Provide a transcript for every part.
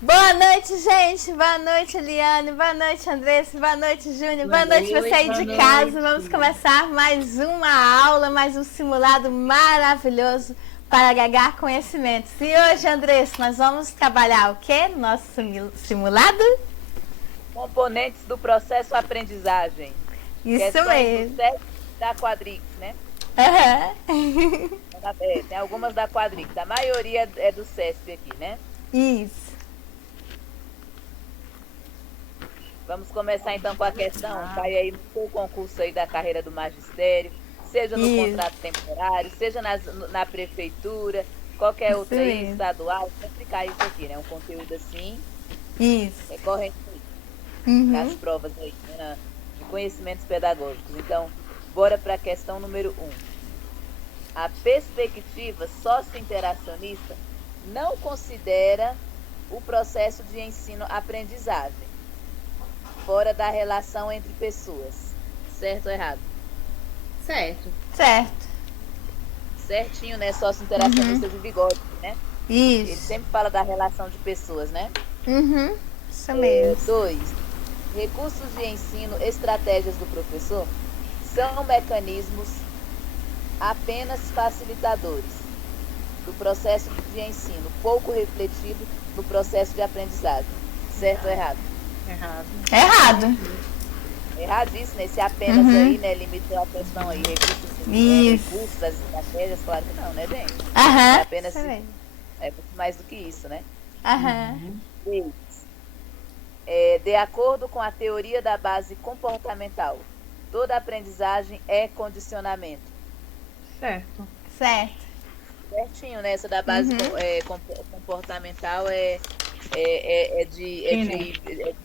Boa noite, gente. Boa noite, Eliane. Boa noite, Andressa. Boa noite, Júnior. Boa noite, você aí de casa. Vamos começar mais uma aula, mais um simulado maravilhoso para agregar conhecimentos. E hoje, Andressa, nós vamos trabalhar o quê no nosso simulado? Componentes do processo aprendizagem. Isso mesmo. Da Quadrix, né? Uhum. Tem algumas da Quadrix. A maioria é do CESP aqui, né? Isso. Vamos começar então com a questão. Cai aí no seu concurso aí da carreira do magistério, seja no contrato temporário, seja na prefeitura, qualquer outra aí, estadual, sempre cai isso aqui, né? Um conteúdo assim. Isso. Recorrente nas provas aí, né? De conhecimentos pedagógicos. Então, bora para a questão número 1. A perspectiva socio-interacionista não considera o processo de ensino-aprendizagem fora da relação entre pessoas. Certo ou errado? Certo. Certo. Certinho, né? Socio-interacionista de Vygotsky, né? Isso. Ele sempre fala da relação de pessoas, né? Isso mesmo. 2. Recursos de ensino, estratégias do professor são mecanismos apenas facilitadores do processo de ensino, pouco refletido no processo de aprendizagem. Certo ou errado? Errado. Erradíssimo, esse apenas aí, né? Limitou a questão aí. Recursos, as estratégias, claro que não, né, gente? É apenas é muito mais do que isso, né? De acordo com a teoria da base comportamental, toda aprendizagem é condicionamento. Certo. Certinho, né? Essa da base comportamental é de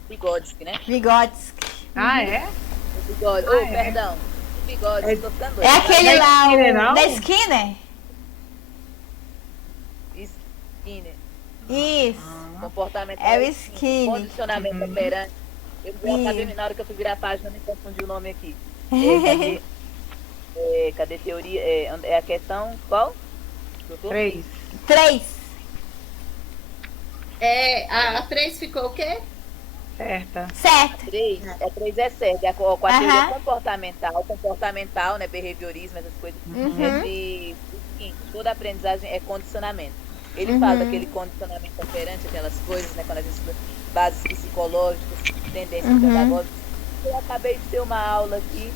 Vygotsky, né? Vygotsky. Ah, é? Vygotsky. Perdão. Vygotsky, tô ficando doido. É aquele lá, Skinner, da Skinner? Skinner. Isso. Comportamental. É o Skinner. Condicionamento operante. Eu acabei, na hora que eu fui virar a página, eu me confundi o nome aqui. Cadê teoria? É a questão qual? 3. 3. A 3 ficou o quê? Certa. Certo. 3 é certo. Com a teoria comportamental, né? Behaviorismo, essas coisas. É de seguinte, toda aprendizagem é condicionamento. Ele fala daquele condicionamento operante, aquelas coisas, né? Quando a gente estuda bases psicológicas, tendências pedagógicas. Eu acabei de ter uma aula aqui,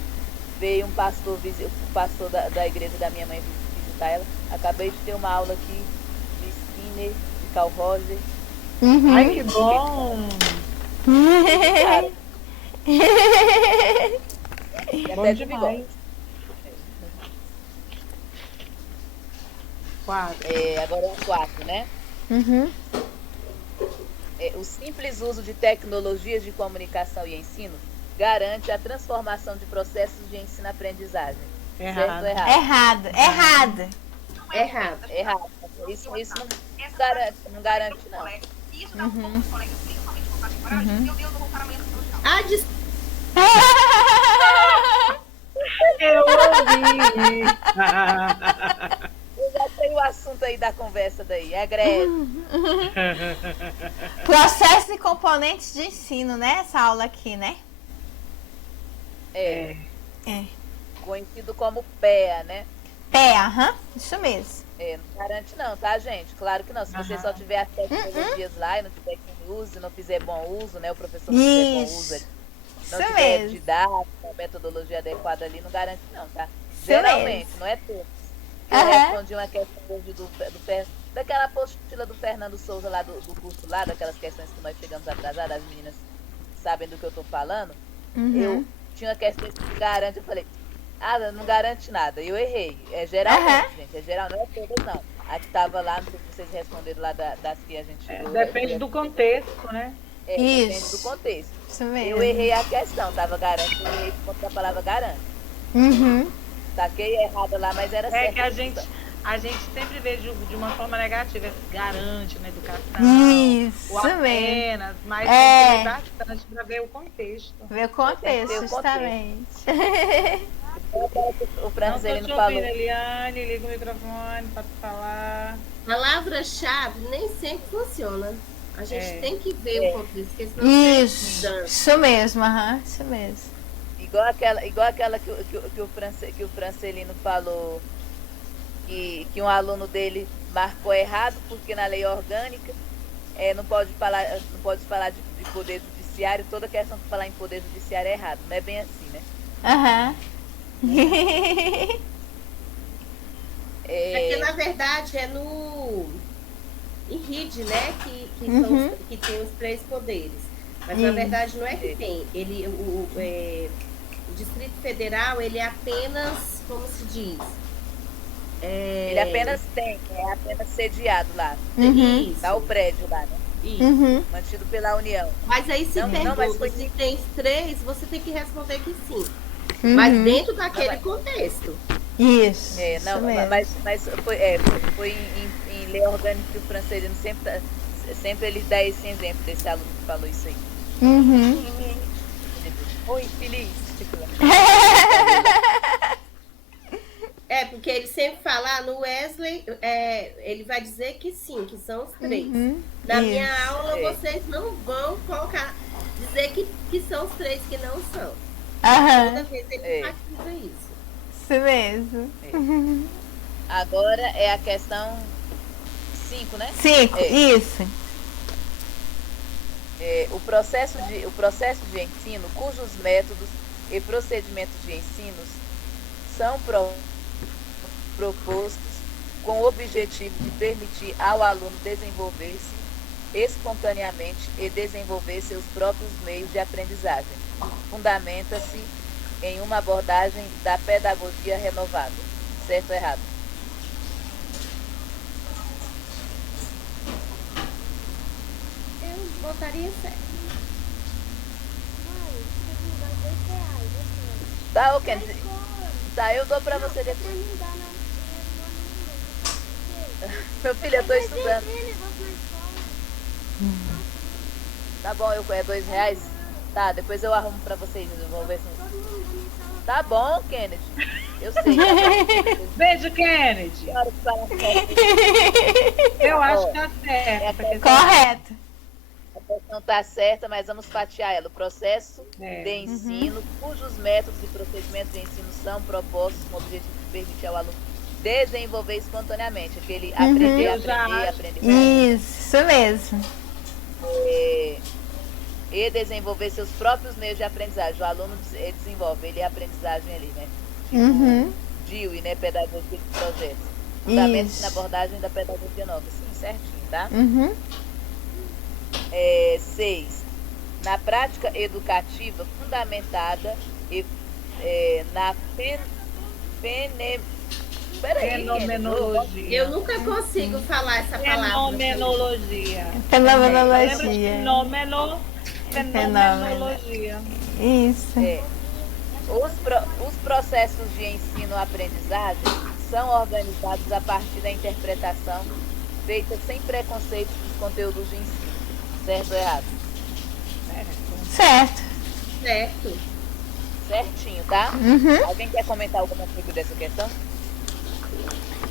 veio um pastor, o pastor da igreja da minha mãe visitar ela. Acabei de ter uma aula aqui de Skinner, de Carl Roger. Ai, que bom! Bom demais. 4. Agora é o 4, né? O simples uso de tecnologias de comunicação e ensino garante a transformação de processos de ensino-aprendizagem. Certo ou errado? Errado. Isso não garante, não. Isso dá um pouco dos colegas, principalmente voltar de coragem. Meu Deus, eu vou para amanhã no hospital. Eu ouvi! Eu já tenho o assunto aí da conversa daí, é greve. Processo e componentes de ensino, né? Essa aula aqui, né? Conhecido como PEA, né? PEA, isso mesmo. Não garante não, tá, gente? Claro que não. Se você só tiver as tecnologias lá e não tiver quem use, não fizer bom uso, né? O professor não fizer bom uso, não tiver didática, a metodologia adequada ali, não garante não, tá? Geralmente, não é todos. Eu respondi uma questão hoje daquela apostila do Fernando Souza lá do curso lá, daquelas questões que nós chegamos atrasadas, as meninas sabem do que eu tô falando. Eu tinha uma questão que garante, eu falei, não garante nada. Eu errei. Geralmente, gente. Geral, não é todas, não. A que tava lá, não sei se vocês responderam lá das que a gente tirou. Depende do contexto, né? Depende do contexto. Isso mesmo. Eu errei a questão, tava garante, eu errei por conta da palavra garante. Taquei errada lá, mas era certo. É que a gente sempre vê de uma forma negativa, garante na educação. Isso apenas, mesmo. Mas tem que ver bastante para ver o contexto. Ver o contexto, justamente. O Francis, ele não tô te falou. ouvindo, Eliane, liga o microfone para falar. Palavra-chave nem sempre funciona. A gente É. tem que ver o contexto, porque senão tem mudança. Isso mesmo, isso mesmo. Igual aquela que o Francelino falou, que um aluno dele marcou errado, porque na lei orgânica não pode falar de poder judiciário, toda questão de falar em poder judiciário é errado. Não é bem assim, né? Aham. É que na verdade é em RID, né? Que tem os 3 poderes. Mas na verdade não é que tem. O Distrito Federal, ele é apenas, como se diz? Ele apenas é apenas sediado lá. Isso. Dá o prédio lá, né? Isso. Mantido pela União. Mas aí se Não, pergunta mas foi- se tem 3, você tem que responder que sim. Mas dentro daquele Mas- contexto. Isso. Não, isso mesmo. mas foi em lei orgânica que o Francelino sempre ele dá esse exemplo desse aluno que falou isso aí. Oi, feliz. Porque ele sempre fala, no Wesley, ele vai dizer que sim, que são os 3. Na minha aula, vocês não vão dizer que são os 3 que não são. Toda vez ele enfatiza isso. Isso mesmo. Agora é a questão 5, né? 5, isso. O processo de ensino, cujos métodos e procedimentos de ensino são propostos com o objetivo de permitir ao aluno desenvolver-se espontaneamente e desenvolver seus próprios meios de aprendizagem. Fundamenta-se em uma abordagem da pedagogia renovada. Certo ou errado? Eu botaria certo. Tá, ok. Tá, eu dou pra você depois. Meu filho, eu tô estudando. Tá bom, é R$2? Tá, depois eu arrumo pra vocês. Eu vou ver se... Tá bom, Kennedy. Eu sei. Beijo, Kennedy. Claro que fala certo. Eu acho que tá certo. Correto. A questão tá certa, mas vamos fatiar ela. O processo É. de ensino, cujos métodos e procedimentos de ensino são propostos com o objetivo de permitir ao aluno desenvolver espontaneamente. Aquele aprender. Isso mesmo. E desenvolver seus próprios meios de aprendizagem. O aluno desenvolve, ele é aprendizagem ali, né? DIUI, né? Pedagogia de projetos. Fundamentos na abordagem da pedagogia nova. Sim, certinho, tá? 6. Na prática educativa fundamentada na Fenomenologia. Eu nunca consigo falar essa palavra. Fenomenologia. Fenomenologia. Fenomenologia. Isso. Os processos de ensino-aprendizagem são organizados a partir da interpretação feita sem preconceitos dos conteúdos de ensino. Certo ou errado? Certo. Certo. Certinho, tá? Alguém quer comentar alguma coisa dessa questão?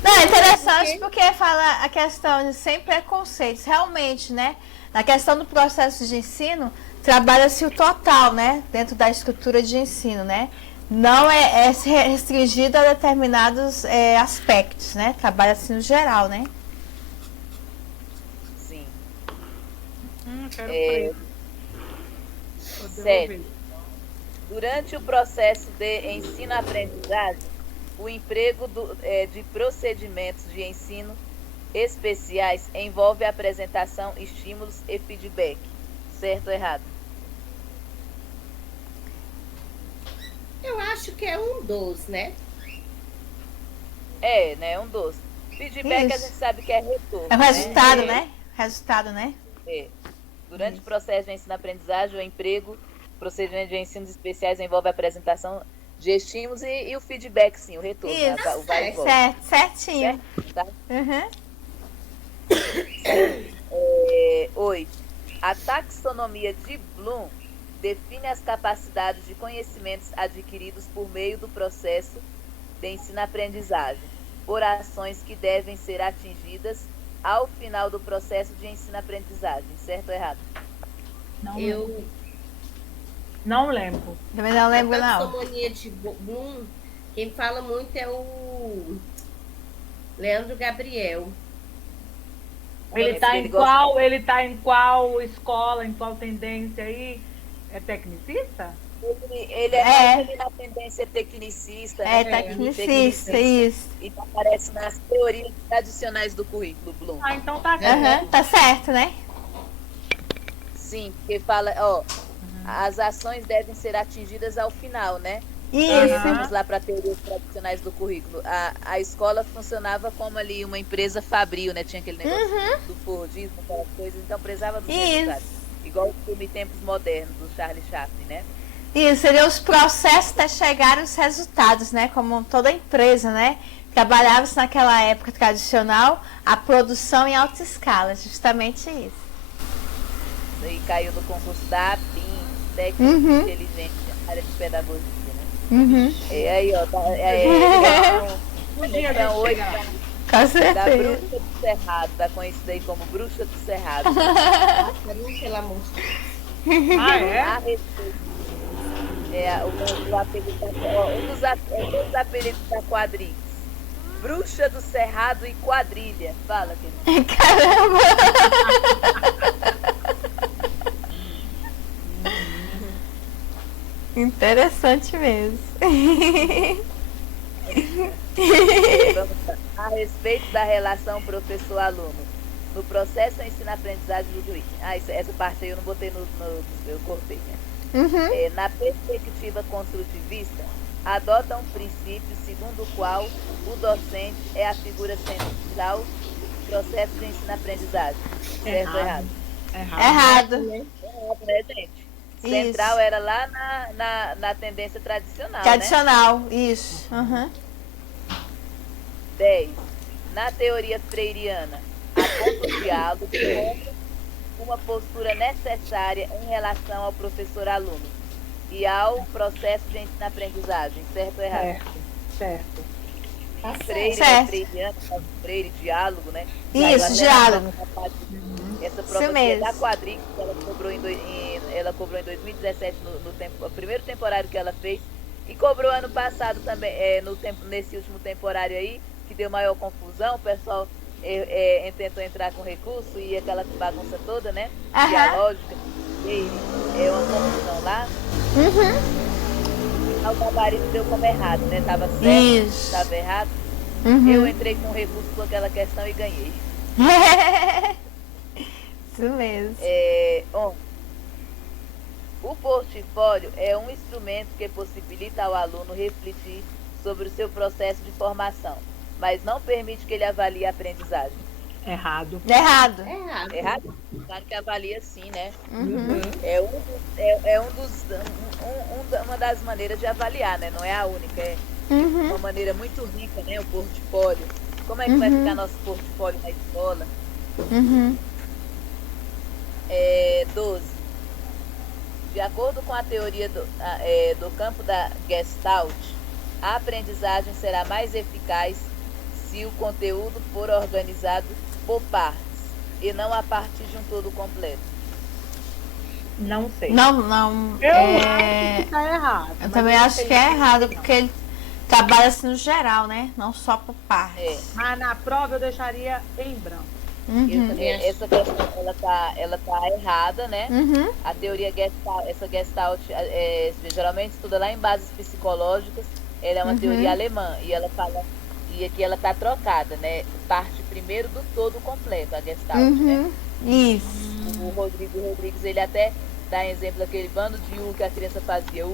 Não, é interessante porque fala a questão de sem preconceitos. Realmente, né? Na questão do processo de ensino, trabalha-se o total, né? Dentro da estrutura de ensino, né? Não é restringido a determinados aspectos, né? Trabalha-se no geral, né? Sim. Quero ver. 7. Durante o processo de ensino-aprendizagem, o emprego de procedimentos de ensino especiais envolve a apresentação, estímulos e feedback. Certo ou errado? Eu acho que é um dos, né? Né? Um dos. Feedback a Isso. gente sabe que é retorno. É o resultado, né? né? Resultado, né? Durante o processo de ensino-aprendizagem, o emprego, procedimentos de ensino especiais envolve a apresentação de estímulos e o feedback, sim, o retorno. Isso. O vai e volta. Certinho. Certo? Tá? 8. A taxonomia de Bloom define as capacidades de conhecimentos adquiridos por meio do processo de ensino-aprendizagem, por ações que devem ser atingidas ao final do processo de ensino-aprendizagem, certo ou errado? Eu Não lembro. Também não lembro, a não. taxonomia de Bloom, quem fala muito é o Leandro Gabriel. Ele tá ele em gosta- qual? Ele tá em qual escola, em qual tendência aí? É tecnicista? Ele é É. mais ali na tendência tecnicista, É, né? tecnicista, isso. E aparece nas teorias tradicionais do currículo, Bloom. Ah, então tá certo. Aham, tá certo, né? Sim, porque fala, ó, as ações devem ser atingidas ao final, né? Isso. Vamos lá para teorias tradicionais do currículo. A escola funcionava como ali uma empresa fabril, né? Tinha aquele negócio do Fordismo, aquelas coisas, então precisava dos Isso. resultados. Igual o filme Tempos Modernos, do Charlie Chaplin, né? Isso, seriam os processos até chegar aos resultados, né? Como toda empresa, né? Trabalhava-se naquela época tradicional a produção em alta escala, justamente isso. E caiu no concurso da APIM, técnico Uhum. inteligente, área de pedagogia, né? Uhum. E aí, ó, Um dia então, a hoje gente chegar. Com da certeza. Bruxa do Cerrado, tá conhecida aí como Bruxa do Cerrado. Pelo amor de Deus. Ah, é? A respeito. O apelido um dos apelidos da Quadrix. Bruxa do Cerrado e Quadrilha. Fala, querido. Caramba! Interessante mesmo. Vamos lá. A respeito da relação professor-aluno. No processo de ensino-aprendizagem do juiz. Essa parte aí eu não botei eu cortei, né? Uhum. Na perspectiva construtivista, adota um princípio segundo o qual o docente é a figura central do processo de ensino-aprendizagem. Certo ou errado? Errado. Errado, né, gente? Central era lá na tendência tradicional, né? Tradicional, isso. Uhum. 10. Na teoria freiriana, aponta o diálogo como uma postura necessária em relação ao professor-aluno e ao processo de ensino-aprendizagem, certo ou errado? Certo. Tá Freire, Certo. freiriano, Freire, diálogo, né? Isso, Até diálogo. Essa Isso prova aqui é mesmo. da Quadrix, ela cobrou em 2017, no primeiro temporário que ela fez, e cobrou ano passado também, nesse último temporário aí, que deu maior confusão, o pessoal tentou entrar com recurso e aquela bagunça toda, né? Aham. Dialógica, e uma confusão lá. Uhum. O gabarito deu como errado, né? Tava certo, Isso. tava errado. Uhum. Eu entrei com recurso com aquela questão e ganhei. Isso mesmo. O portfólio é um instrumento que possibilita ao aluno refletir sobre o seu processo de formação, mas não permite que ele avalie a aprendizagem. Errado. Errado. Errado. Errado? Claro que avalia sim, né? Uhum. Uma das maneiras de avaliar, né? Não é a única, é Uhum. uma maneira muito rica, né? O portfólio. Como é que vai ficar nosso portfólio na escola? Uhum. 12. De acordo com a teoria do campo da Gestalt, a aprendizagem será mais eficaz se o conteúdo for organizado por partes e não a partir de um todo completo. Não sei. Não. Eu acho que tá errado. Eu mas também não acho sei que é se errado, não. porque ele trabalha assim no geral, né? Não só por partes. É. Mas na prova eu deixaria em branco. Uhum. Essa questão ela tá errada, né? Uhum. A teoria Gestalt, essa Gestalt geralmente estuda lá em bases psicológicas. Ela é uma teoria alemã e ela fala, e aqui ela tá trocada, né? Parte primeiro do todo completo, a Gestalt, né? Uhum. Isso. O Rodrigo Rodrigues, ele até dá exemplo daquele bando de que a criança fazia.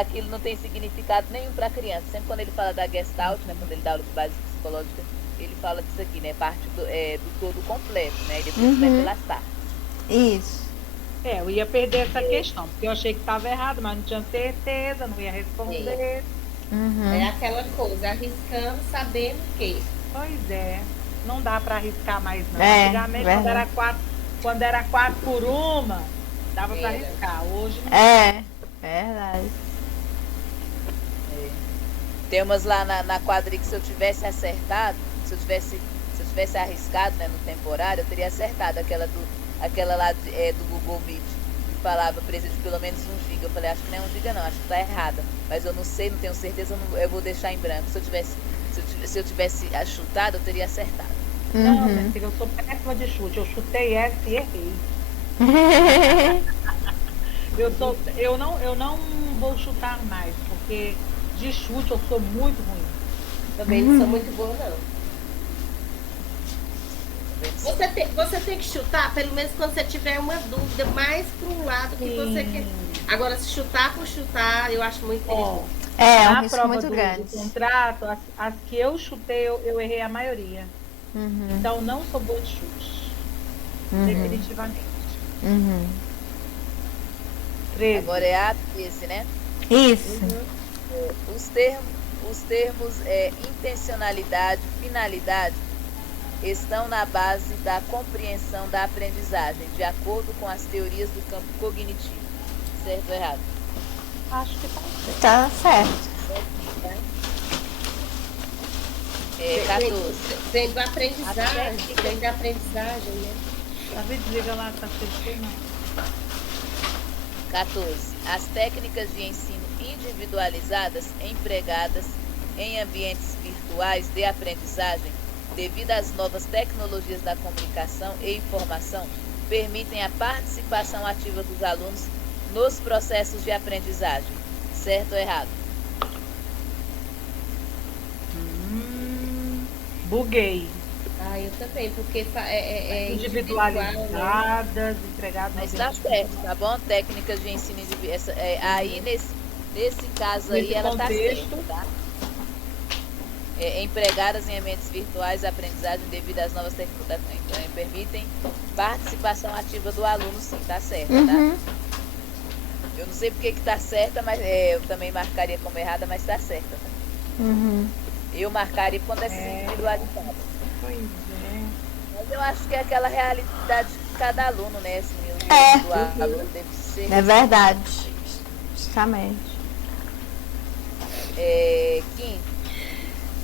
Aquilo não tem significado nenhum para a criança. Sempre quando ele fala da Gestalt, né, quando ele dá aula de base psicológica, ele fala disso aqui, né? Parte do todo completo, né? E depois vai pelas partes. Isso. Eu ia perder essa questão, porque eu achei que estava errado, mas não tinha certeza, não ia responder. Uhum. É aquela coisa, arriscando, sabendo que. Pois é, não dá para arriscar mais não. É, Antigamente, verdade. quando era 4 por 1, dava para Era. arriscar. Hoje não. É, verdade. Tem umas lá na quadrilha que se eu tivesse acertado, se eu tivesse arriscado, né, no temporário, eu teria acertado aquela lá do Google Meet, que falava precisa de pelo menos 1 giga. Eu falei, acho que não é 1 giga não, acho que tá errada. Mas eu não sei, não tenho certeza, eu vou deixar em branco. Se eu tivesse chutado, eu teria acertado. Não, minha filha, eu sou péssima de chute. Eu chutei essa e errei. Eu não vou chutar mais, porque de chute eu sou muito ruim. Também não sou muito boa, não. Você tem que chutar, pelo menos quando você tiver uma dúvida, mais para um lado que você quer. Agora, se chutar por chutar, eu acho muito perigoso. É um Na risco prova muito grande. do contrato, as que eu chutei, eu errei a maioria. Então, não sou boa de chute. Definitivamente. 13. Agora é a 13, né? Isso. Os termos intencionalidade, finalidade, estão na base da compreensão da aprendizagem, de acordo com as teorias do campo cognitivo. Certo ou errado? Acho que tá certo. Tá certo. 14. Vem da aprendizagem, né? Davi, desliga lá, tá cheio não. 14. As técnicas de ensino individualizadas empregadas em ambientes virtuais de aprendizagem, devido às novas tecnologias da comunicação e informação, permitem a participação ativa dos alunos nos processos de aprendizagem. Certo ou errado? Buguei. Eu também, porque é Individualizadas, empregadas. Mas está certo, tá bom? Técnicas de ensino individual. Aí, nesse caso aí, Nesse ela está contexto. certa, tá? Empregadas em ambientes virtuais, a aprendizagem devido às novas tecnologias permitem participação ativa do aluno, sim, tá certo, tá? Eu não sei porque que tá certa, mas eu também marcaria como errada, mas tá certa, tá? Eu marcaria quando é individualizada. Pois é. Mas eu acho que é aquela realidade de cada aluno, né? Assim, o aluno deve ser. É verdade. Justamente. 15.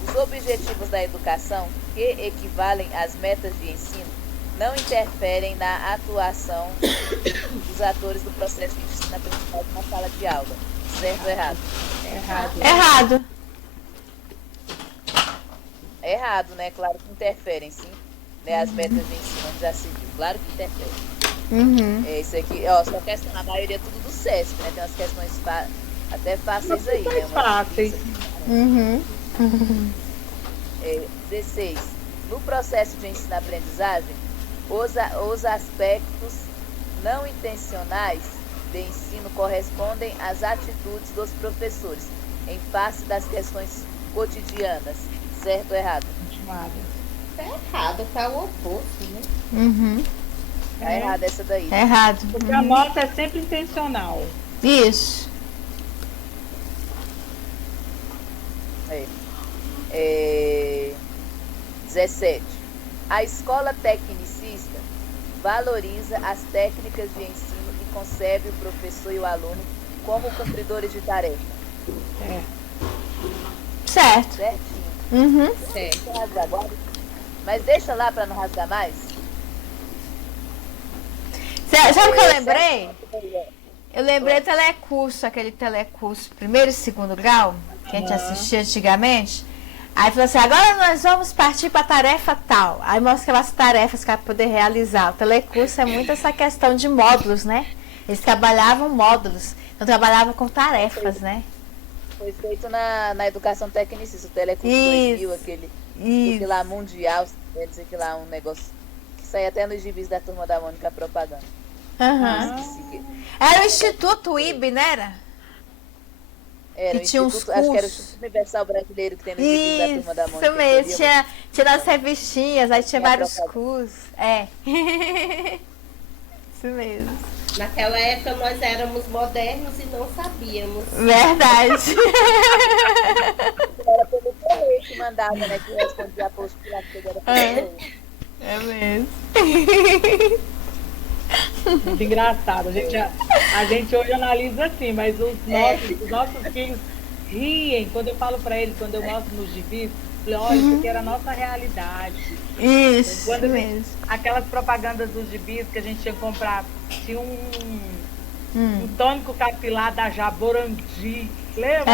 Os objetivos da educação, que equivalem às metas de ensino, não interferem na atuação dos atores do processo de ensino-aprendizagem na sala de aula. Certo ou errado? Errado. É errado, né? Claro que interferem, sim. Né? As metas de ensino já se viu. Claro que interferem. Isso aqui, ó, só questão, a maioria é tudo do SESC, né? Tem umas questões até fáceis aí, né? Fáceis. 16. No processo de ensino-aprendizagem, os aspectos não intencionais de ensino correspondem às atitudes dos professores em face das questões cotidianas. Certo ou errado? Tá errado, tá o oposto, né? Tá errado essa daí. Errado. Porque a nota é sempre intencional. Isso. 17. A escola tecnicista valoriza as técnicas de ensino e concebe o professor e o aluno como cumpridores de tarefa. Certo. Certinho. Certo. Mas deixa lá para não rasgar mais. Sabe o que eu lembrei? Eu lembrei telecurso, aquele telecurso primeiro e segundo grau, que a gente assistia antigamente. Aí falou assim, agora nós vamos partir para a tarefa tal. Aí mostra as tarefas que vai poder realizar. O telecurso é muito essa questão de módulos, né? Eles trabalhavam módulos, então trabalhavam com tarefas, né? Foi feito na educação tecnicista, o telecurso 2000, aquele lá mundial, quer dizer que lá um negócio que sai até nos gibis da Turma da Mônica, propaganda. Era o Instituto IB, né? Era que tinha uns acho que era o Instituto Universal Brasileiro que tem nos gibis da Turma da Mônica. Isso mesmo, tinha as revistinhas, aí tinha vários cursos. Isso mesmo. Naquela época nós éramos modernos e não sabíamos. Verdade. Era pelo correio que mandava, né? Que respondia a postular que era pelo correio. É mesmo. Muito engraçado. A gente hoje analisa assim, mas os nossos filhos riem quando eu falo para eles, quando eu mostro nos gibis, falei, olha, isso aqui era a nossa realidade. Isso Quando mesmo. aquelas propagandas dos gibis que a gente tinha que comprar, tinha um tônico capilar da Jaborandi. Lembra?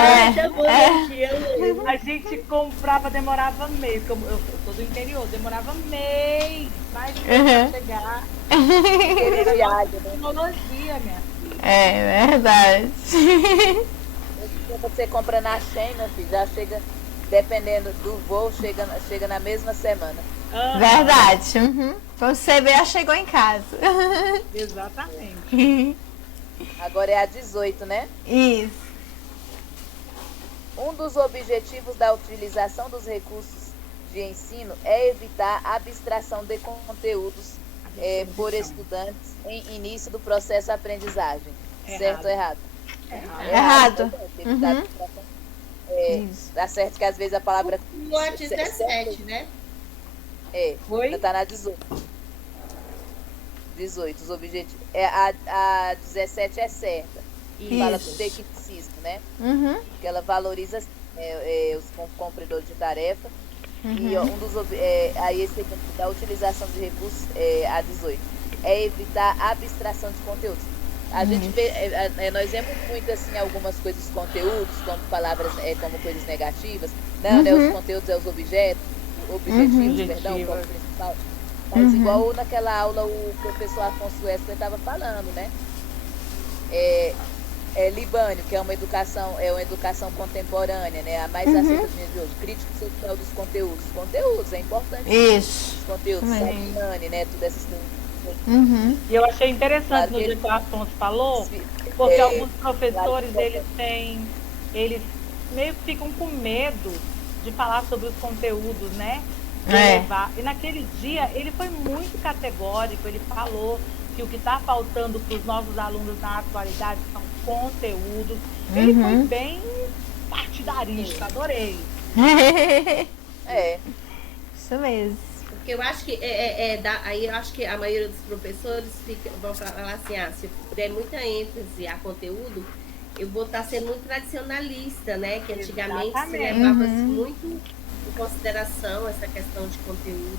A gente comprava, demorava mês. Eu sou do interior, demorava mês, mais de mês pra chegar. Aquele viagem, né? Tecnologia, minha filha. É verdade. Quando você compra na Shein, meu filho, já chega, dependendo do voo, chega na mesma semana. Verdade. Quando você vê, já chegou em casa. Exatamente. Agora é a 18, né? Isso. Um dos objetivos da utilização dos recursos de ensino é evitar a abstração de conteúdos por estudantes em início do processo de aprendizagem. Certo ou errado? Errado. Evitar a abstração. Tá certo que às vezes a palavra... No 17, né? Oi? Ainda tá na 18. 18, os objetivos. A 17 é certa. Fala do tecnicismo, né? Que ela valoriza os cumpridores de tarefa. E um dos aí esse da utilização de recursos a 18 é evitar a abstração de conteúdos. A gente vê, nós vemos muito assim algumas coisas, objetivos, como palavras, como coisas negativas. Não, né? Os conteúdos os objetivos, perdão, como principal. Mas igual naquela aula o professor Afonso Wesley estava falando, né? Libânio, que é uma educação contemporânea, né? A mais aceita dos dias de hoje. Crítico social dos conteúdos. Conteúdos, é importante. Isso. Os conteúdos, Sabiane, né? Tudo essas coisas. E eu achei interessante no que o Afonso falou, porque alguns professores, eles meio que ficam com medo de falar sobre os conteúdos, né? E naquele dia ele foi muito categórico, ele falou que o que está faltando para os nossos alunos na atualidade são conteúdos. Ele foi bem partidarista, adorei. Isso mesmo. Porque eu acho que aí eu acho que a maioria dos professores vão falar assim, se eu der muita ênfase a conteúdo, eu vou estar sendo muito tradicionalista, né? Que antigamente se levava muito em consideração essa questão de conteúdo.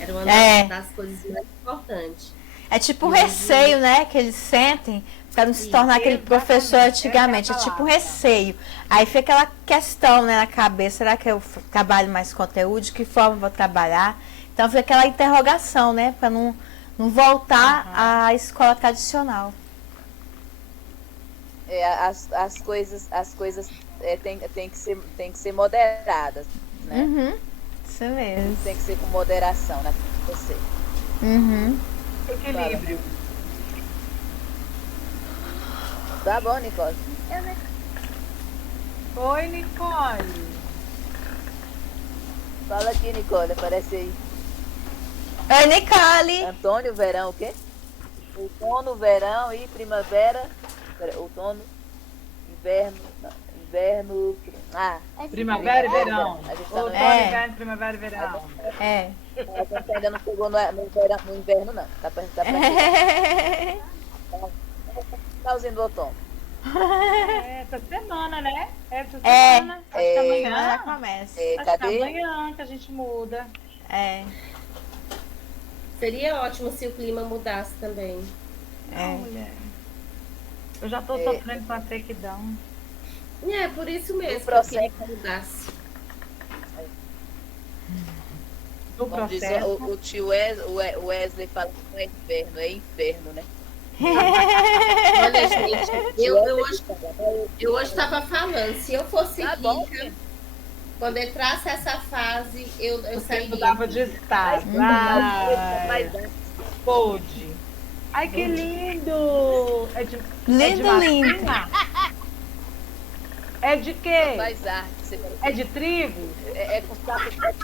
Era uma das coisas mais importantes. É tipo um receio, né? Que eles sentem para não se tornar aquele professor antigamente. É tipo um receio. Aí fica aquela questão, né, na cabeça. Será que eu trabalho mais conteúdo? De que forma eu vou trabalhar? Então fica aquela interrogação, né? Para não voltar à escola tradicional. As coisas tem que ser moderadas, né? Isso mesmo. Tem que ser com moderação, né? Você. Equilíbrio. Tá bom, Nicole? Oi, Nicole. Fala aqui, Nicole, aparece aí. Oi, Nicole. Antônio, verão, o quê? Outono, verão e primavera. Outono, inverno. Primavera e verão. Outono, inverno, primavera e verão. A gente ainda não chegou no inverno, não. Tá pra finalzinho do outono. Essa semana, né? Essa semana. Acho que amanhã já começa. Acho que amanhã que a gente muda. Seria ótimo se o clima mudasse também. Mulher. Eu já tô sofrendo com a sequidão. Por isso mesmo que o clima mudasse. No Como diz processo. o tio Wesley fala que não é inverno, é inferno, né? Olha, gente, eu hoje estava falando, se eu fosse rica, quando entrasse essa fase, eu sairia. Mudava de estado. Pode. Ai, que lindo! Lindo. É de quê? Faz arte. É de trigo? É com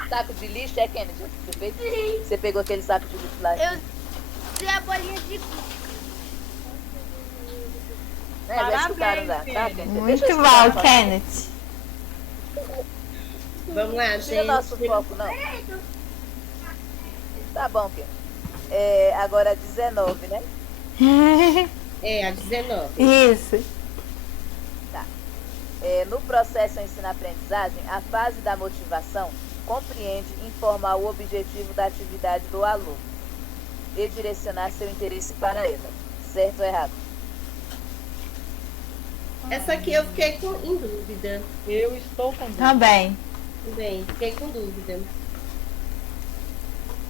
saco de lixo, Kennedy? Você pegou aquele saco de lixo lá? Eu dei a bolinha de Já escutaram lá, tá, Kennedy? Muito bom, Kenneth. Vamos lá, Não tira gente. nosso foco, não. Tá bom, Kennedy. Agora a 19, né? A 19. Isso. No processo ensino-aprendizagem, a fase da motivação compreende informar o objetivo da atividade do aluno e direcionar seu interesse para ela. Certo ou errado? Essa aqui eu fiquei em dúvida. Eu estou com dúvida. Também. Bem, fiquei com dúvida.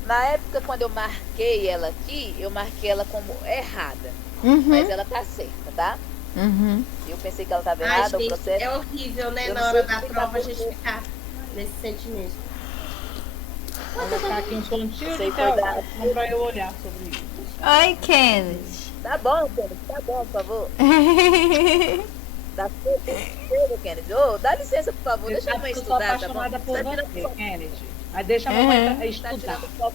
Na época, quando eu marquei ela aqui, eu marquei ela como errada. Uhum. Mas ela tá certa, tá? Uhum. Eu pensei que ela estava Ai, errada, o gente, processo... é horrível, né? Eu Na não hora sei da explicar prova a por gente quê. ficar nesse sentimento. Vou colocar aqui um pontinho Sei de foi interrogação para eu olhar sobre isso. Oi, Kennedy. Tá bom, Kennedy, tá bom, por favor. Dá certo, Kennedy. Ô, dá licença, por favor, Eu deixa eu sou estudar, tá bom? apaixonada por Tá tirando você, foto, Kennedy. Mas deixa a mamãe tá estudar. tirando foto.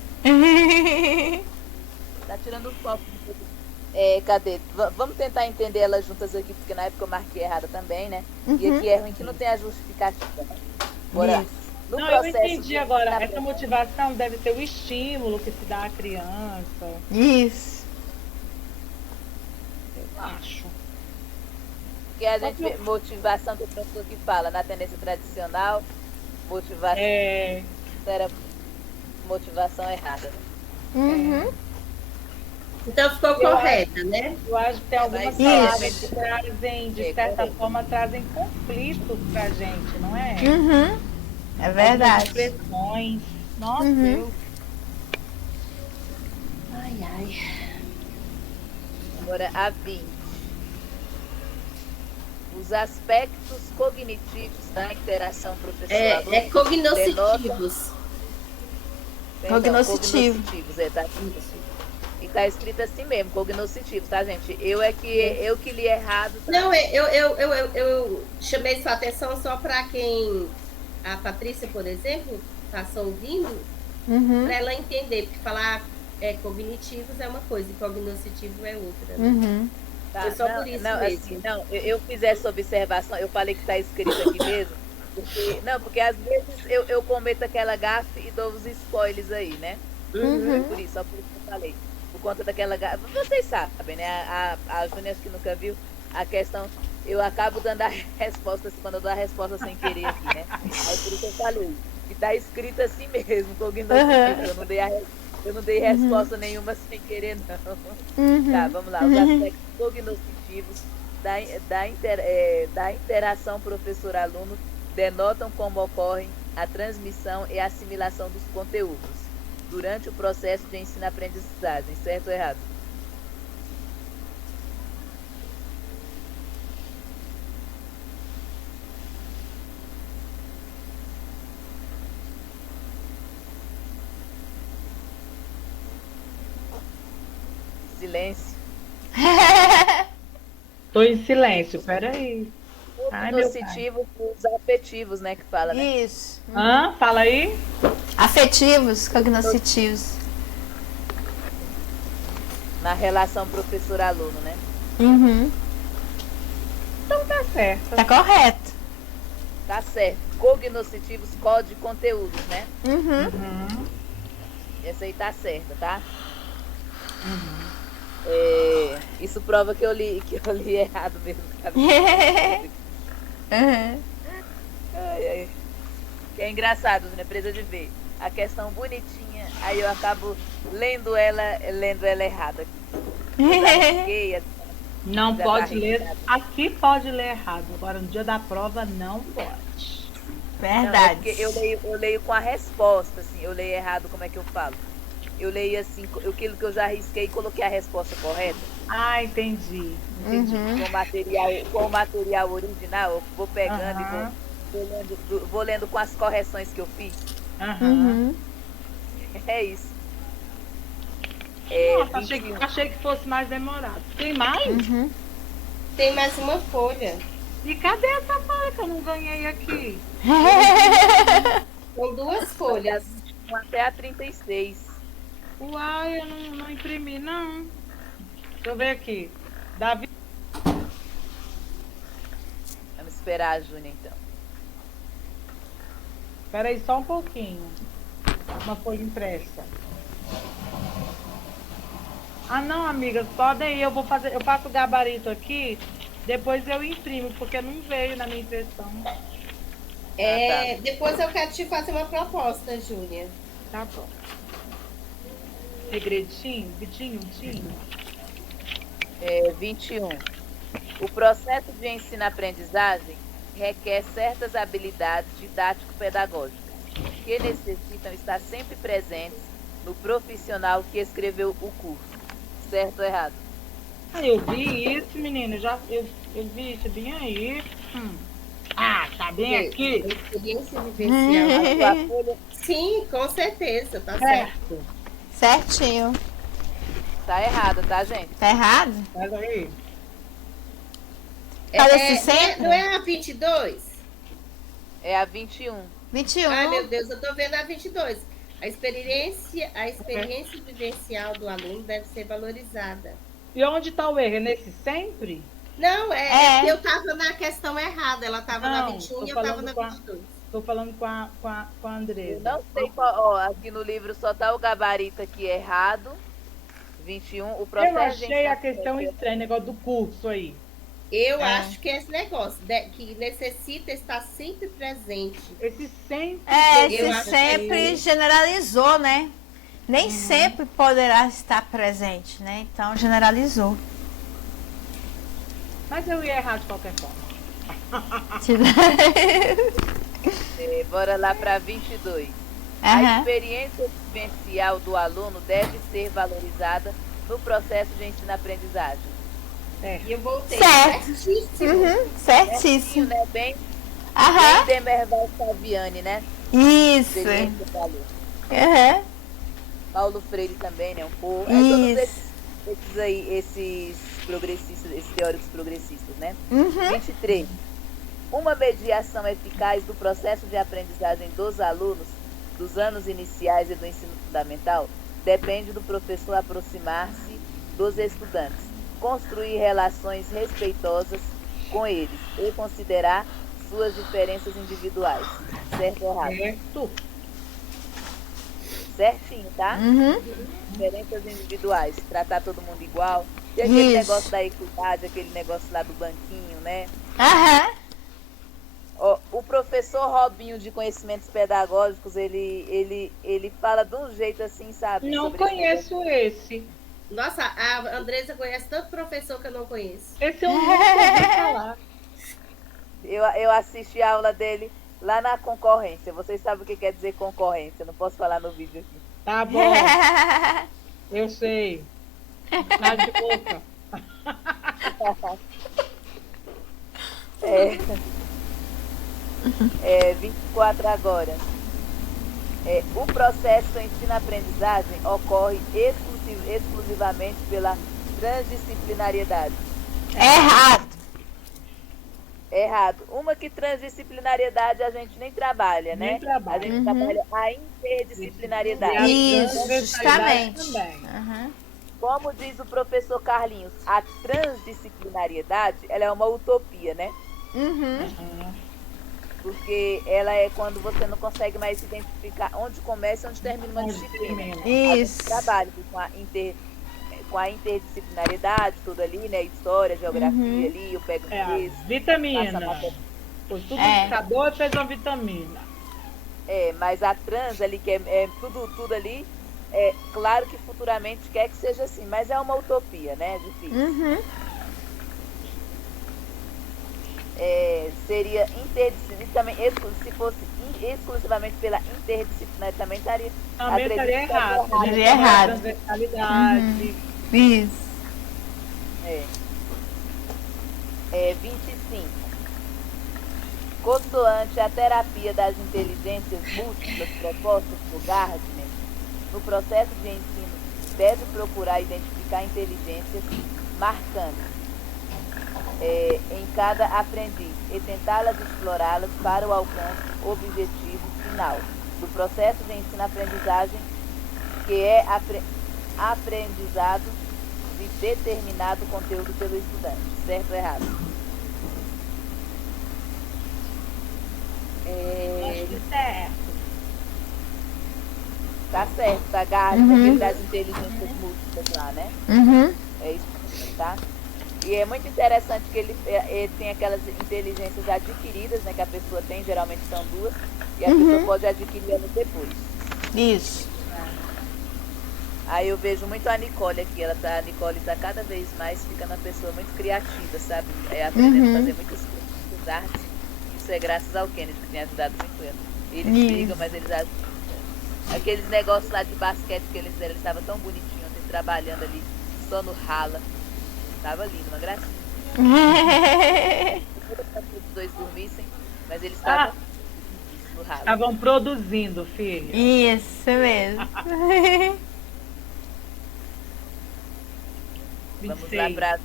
Tá tirando foto. Cadê? Vamos tentar entender elas juntas aqui, porque na época eu marquei errada também, né? E aqui é ruim que não tem a justificativa. Bora. No Não, eu processo entendi de agora. ensino-aprendizagem- Essa motivação deve ser o estímulo que se dá à criança. Isso. Eu acho. Porque a gente vê motivação do professor que fala na tendência tradicional, motivação era motivação errada. Uhum. Então ficou correta, né? Eu acho que tem algumas Isso. palavras que trazem, de certa correto. forma, trazem conflitos pra gente, não é? Uhum. É Algumas verdade. expressões. Nossa, Uhum. Deus. Ai, ai. Agora a 20. Os aspectos cognitivos da interação professor-aluno. É cognoscitivos. Cognoscitivo. Cognoscitivos, tá? E tá escrito assim mesmo, cognoscitivos, tá, gente? Eu que li errado. Tá? Não, eu chamei sua atenção só para quem, a Patrícia, por exemplo, está só ouvindo, Uhum. para ela entender, porque falar cognitivos é uma coisa e cognoscitivo é outra. Né? Uhum. Tá, Foi só por isso mesmo. Assim, não, eu fiz essa observação, eu falei que está escrito aqui mesmo, porque às vezes eu cometo aquela gafe e dou os spoilers aí, né? Uhum. Por isso, só por isso que eu falei. Por conta daquela gafe. Vocês sabem, né? A Júnia acho que nunca viu a questão. Eu acabo dando a resposta, quando eu dou a resposta sem querer aqui, né? Aí por isso eu falei. Que tá escrito assim mesmo, cognoscitivo. Eu não dei resposta nenhuma sem querer, não. Uhum. Tá, vamos lá. Os aspectos cognoscitivos da interação professor-aluno denotam como ocorre a transmissão e assimilação dos conteúdos durante o processo de ensino-aprendizagem, certo ou errado? Silêncio. Tô em silêncio, peraí. Ai, meu pai. Cognoscitivos, os afetivos, né, que fala, né? Isso. Hã? Fala aí. Afetivos, cognoscitivos. Na relação professor-aluno, né? Uhum. Então tá certo. Tá correto. Tá certo. Cognoscitivos, código de conteúdos, né? Uhum. Uhum. Essa aí tá certa, tá? Isso prova que eu li errado mesmo. Uhum. Ai, ai. Que é engraçado, né? Precisa de ver. A questão bonitinha, aí eu acabo lendo ela errada. Não Já pode tá ler. registrado. Aqui pode ler errado. Agora, no dia da prova, não pode. Verdade. Eu leio com a resposta, assim. Eu leio errado, como é que eu falo? Eu leio assim, aquilo que eu já risquei e coloquei a resposta correta. Ah, entendi. Entendi. Uhum. Com o material original, eu vou pegando Aham. e vou lendo com as correções que eu fiz. Aham. Uhum. É isso. Nossa, achei que fosse mais demorado. Tem mais? Uhum. Tem mais uma folha. E cadê essa folha que eu não ganhei aqui? São duas folhas. Até a 36. Uai, eu não imprimi, não. Deixa eu ver aqui. Davi. Vamos esperar a Júnia, então. Espera aí só um pouquinho. Uma folha impressa. Ah, não, amigas, podem ir. Eu faço o gabarito aqui Depois eu imprimo, porque não veio na minha impressão. Depois eu quero te fazer uma proposta, Júlia. Tá bom. Segredinho, Vitinho. 21. O processo de ensino-aprendizagem requer certas habilidades didático-pedagógicas que necessitam estar sempre presentes no profissional que escreveu o curso. Certo ou errado? Eu vi isso, menino. Eu vi isso bem aí. Tá bem aqui. Experiência vivencial. A folha Sim, com certeza, tá certo. Certinho. tá errada, tá, gente? Tá errado? Pega aí. Parece sempre? Não é a 22? É a 21. 21. Ai, meu Deus, eu tô vendo a 22. A experiência vivencial do aluno deve ser valorizada. E onde está o erro? É nesse sempre? Não, é que eu tava na questão errada. Ela tava na Não, 21 e eu tô tava na falando 22. Estou falando com a Andresa. Eu não sei qual. Ó, aqui no livro só tá o gabarito aqui errado. 21. O processo Eu achei a de questão estranha, negócio do curso aí. Eu acho que é esse negócio, que necessita estar sempre presente. Esse sempre. Esse sempre generalizou, né? Nem sempre poderá estar presente, né? Então generalizou. Mas eu ia errar de qualquer forma. Bora lá para 22. A experiência vivencial do aluno deve ser valorizada no processo de ensino-aprendizagem. E eu voltei. Certíssimo. Certíssimo. Né? Bem Demerval Saviani, né? Isso. Experiência do aluno. Paulo Freire também, né? Um pouco. Todos esses progressistas, esses teóricos progressistas, né? 23. Uma mediação eficaz do processo de aprendizagem dos alunos dos anos iniciais e do ensino fundamental depende do professor aproximar-se dos estudantes, construir relações respeitosas com eles e considerar suas diferenças individuais. Certo ou errado? Certo. Certinho, tá? Diferenças individuais, tratar todo mundo igual. E aquele negócio da equidade, aquele negócio lá do banquinho, né? O professor Robinho de Conhecimentos Pedagógicos, ele fala de um jeito assim, sabe? Não conheço esse. Nossa, a Andresa conhece tanto professor que eu não conheço. Esse eu não ouvi falar. Eu assisti a aula dele lá na concorrência. Vocês sabem o que quer dizer concorrência. Não posso falar no vídeo aqui. Tá bom. Eu sei. Tá de boca. 24 agora. O processo ensino-aprendizagem ocorre exclusivamente pela transdisciplinariedade. Errado. Uma que transdisciplinariedade a gente nem trabalha, né? Nem trabalha. A gente trabalha a interdisciplinariedade. Isso, justamente. Como diz o professor Carlinhos, a transdisciplinariedade, ela é uma utopia, né? Porque ela é quando você não consegue mais se identificar onde começa e onde termina uma disciplina. Isso. Trabalho com a interdisciplinariedade, tudo ali, né? História, geografia ali, eu pego inglês. Vitamina. Pois tudo indicador fez uma vitamina. Mas a trans ali, que é tudo ali, claro que futuramente quer que seja assim, mas é uma utopia, né? É difícil. Seria interdisciplinar também, se fosse exclusivamente pela interdisciplinar, também estaria errado. Estaria errado. Transversalidade. Isso. 25. Consoante a terapia das inteligências múltiplas propostas por Gardner, no processo de ensino deve procurar identificar inteligências marcantes em cada aprendiz e tentá-las explorá-las para o alcance objetivo final do processo de ensino-aprendizagem, que é aprendizado de determinado conteúdo pelo estudante. Certo ou errado? Acho que certo. Tá certo, tá, Gardner, aquele das inteligências múltiplas lá, né? É isso, tá? E é muito interessante que ele tem aquelas inteligências adquiridas, né? Que a pessoa tem, geralmente são duas, e a pessoa pode adquirir elas depois. Isso. Aí eu vejo muito a Nicole aqui, a Nicole tá cada vez mais ficando uma pessoa muito criativa, sabe? Aprendendo a fazer muitas artes. Isso é graças ao Kennedy, que tem ajudado muito ela. Eles brigam, mas eles ajudam. Aqueles negócios lá de basquete que eles fizeram, eles estavam tão bonitinhos, ontem, trabalhando ali, só no rala. Tava lindo, uma gracinha. Os dois dormissem, mas eles estavam no rala. Estavam produzindo, filho. Isso mesmo. Vamos lá para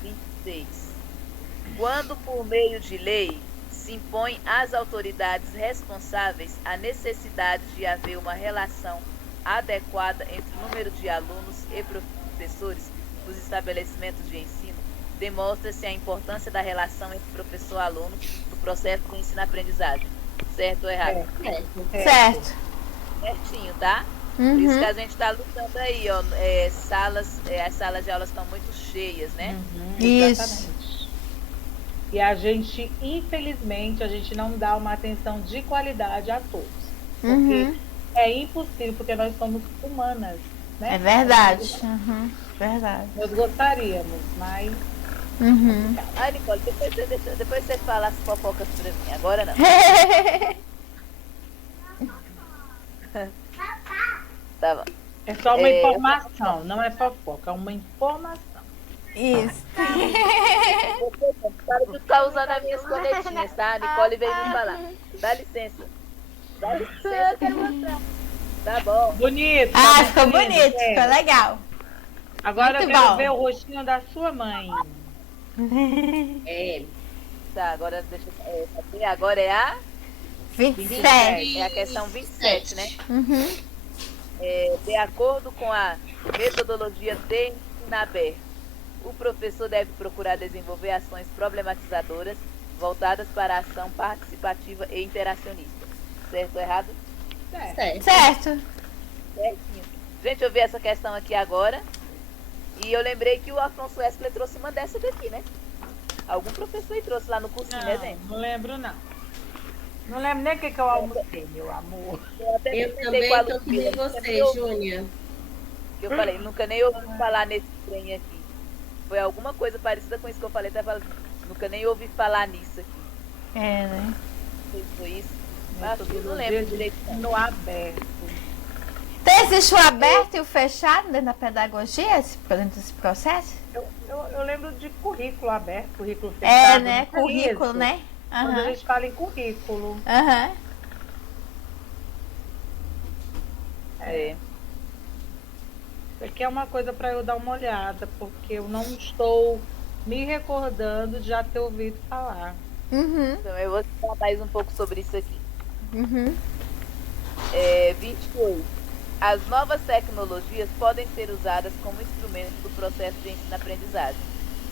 26. Quando, por meio de lei, se impõe às autoridades responsáveis a necessidade de haver uma relação adequada entre o número de alunos e professores nos estabelecimentos de ensino, demonstra-se a importância da relação entre professor e aluno no processo de ensino-aprendizagem. Certo ou errado? Certo. Certinho, tá? Por isso que a gente está lutando aí, ó. As salas de aulas estão muito cheias, né? Isso. E a gente, infelizmente, a gente não dá uma atenção de qualidade a todos. Porque é impossível, porque nós somos humanas, né? É verdade. Verdade. Nós gostaríamos, mas... Ai, Nicole, depois você fala as fofocas pra mim. Agora não. Tá bom. É só uma informação, não é fofoca, é uma informação. Isso. Para de ficar usando as minhas coletinhas, tá? A Nicole veio me falar. Dá licença. Dá licença, eu quero mostrar. Tá bom. Bonito. Ah, ficou bonito, ficou legal. Agora Muito eu quero bom. ver o rostinho da sua mãe. Tá, agora deixa eu saber. Agora é a 27. é a questão 27, né? De acordo com a metodologia de ensino aberto, o professor deve procurar desenvolver ações problematizadoras voltadas para a ação participativa e interacionista. Certo ou errado? Certo. Certinho. Gente, eu vi essa questão aqui agora e eu lembrei que o Afonso Wesley trouxe uma dessa daqui, né? Algum professor trouxe lá no cursinho, né, gente? Não lembro, não. Não lembro nem o que eu almocei, meu amor. Eu também tô que nem você, Júnia. Eu falei, nunca nem ouvi falar nesse trem aqui. Foi alguma coisa parecida com isso que eu falei, nunca nem ouvi falar nisso aqui. É, né? Não sei se foi isso. Mas eu não lembro direito. No aberto. Então existe o aberto e o fechado dentro da pedagogia, dentro desse processo? Eu lembro de currículo aberto, currículo fechado. É, né? Currículo, isso. né? Quando a gente fala em currículo. Isso aqui é uma coisa para eu dar uma olhada, porque eu não estou me recordando de já ter ouvido falar. Então eu vou falar mais um pouco sobre isso aqui. 28. As novas tecnologias podem ser usadas como instrumento do processo de ensino-aprendizagem,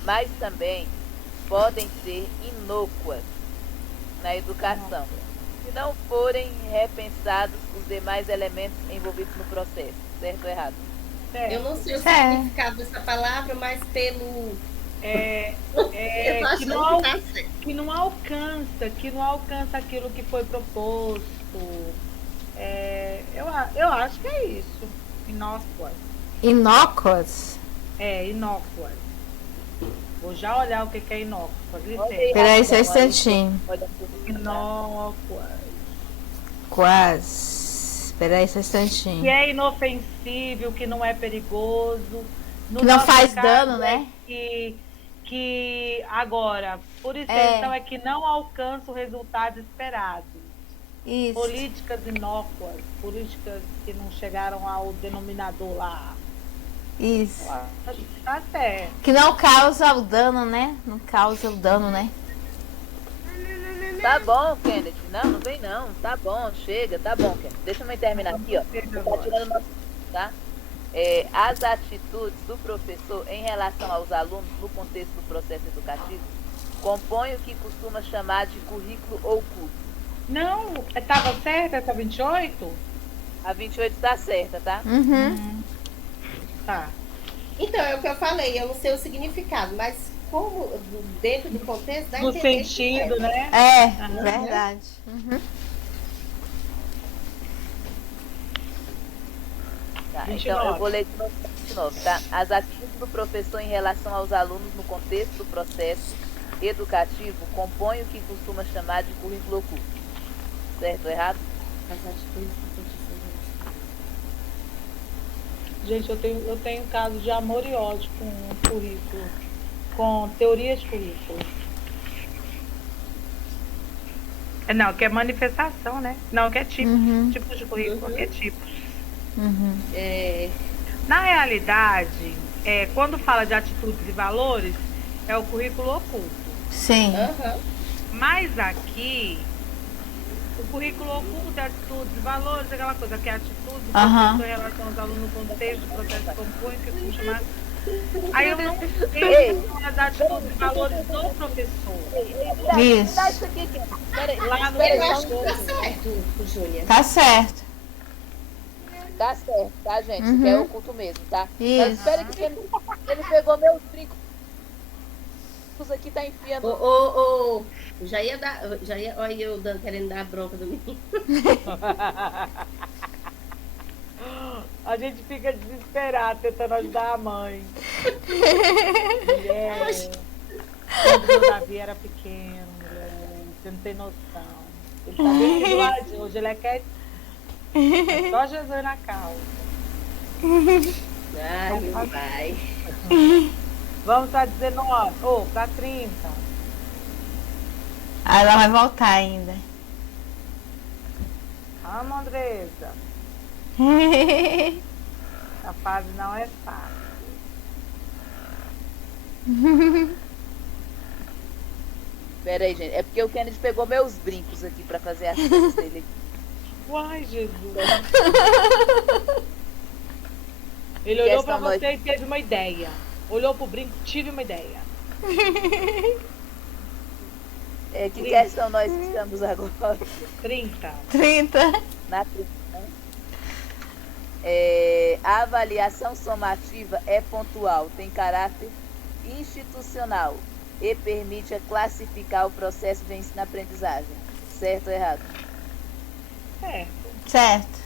mas também podem ser inócuas na educação, se não forem repensados os demais elementos envolvidos no processo. Certo ou errado? Eu não sei o significado dessa palavra, mas pelo... que não alcança aquilo que foi proposto. Eu acho que é isso. Inócuas. Inócuas? Inócuas. Vou já olhar o que é inócuas. Peraí, só um instantinho. Inócuas. Quase. Peraí, só um instantinho. Que é inofensível, que não é perigoso. Que não faz dano, né? Que agora, por extensão, é que não alcança o resultado esperado. Isso. Políticas inócuas, políticas que não chegaram ao denominador lá. Isso. Tá certo. Que não causa o dano, né? Não causa o dano, né? Tá bom, Kennedy. Não vem não. Tá bom, chega. Tá bom, Kennedy. Deixa eu terminar aqui, ó. Tá tirando nosso... Tá? As atitudes do professor em relação aos alunos no contexto do processo educativo compõem o que costuma chamar de currículo oculto. Não, estava certa essa 28? A 28 está certa, tá? Tá. Então, é o que eu falei, eu não sei o significado, mas como, dentro do contexto, dá a No entender que sentido, né? Verdade. Tá, 29. então eu vou ler de novo, tá? As atitudes do professor em relação aos alunos no contexto do processo educativo compõem o que costuma chamar de currículo oculto. Certo ou errado? as atitudes do professor. Gente, eu tenho um caso de amor e ódio com o currículo, com teoria de currículo. Não, que é manifestação, né? Não, que é tipo, tipo de currículo, que é tipos. Na realidade, quando fala de atitudes e valores, é o currículo oculto. Sim. Mas aqui, o currículo oculto é atitudes e valores, aquela coisa que é atitude do professor em relação aos alunos no contexto do processo compõe, que eu chamar. Aí eu não sei as atitudes e valores do professor. Isso. Dá isso aqui, peraí. Lá no Eu acho que tá certo, Júlia. Tá certo. Tá certo, tá, gente? Que é oculto mesmo, tá? Mas Isso. espera que ele pegou meus brincos aqui, tá enfiando. Olha eu querendo dar a bronca do menino. A gente fica desesperado tentando ajudar a mãe. Mulher, quando o Davi era pequeno, mulher, você não tem noção. Ele tá bem aqui do ladinho, hoje ele é quieto. É só Jesus na causa. Ai, meu pai. Vamos para 19, para 30. Aí ela vai voltar ainda. Vamos, Andresa. A fase não é fácil. Pera aí, gente. É porque o Kennedy pegou meus brincos aqui pra fazer as coisas dele. Uai, Jesus. Ele olhou para você e teve uma ideia. Olhou pro brinco, tive uma ideia. Que questão nós estamos agora? 30. 30. Na 30. A avaliação somativa é pontual, tem caráter institucional e permite classificar o processo de ensino-aprendizagem. Certo ou errado? Certo.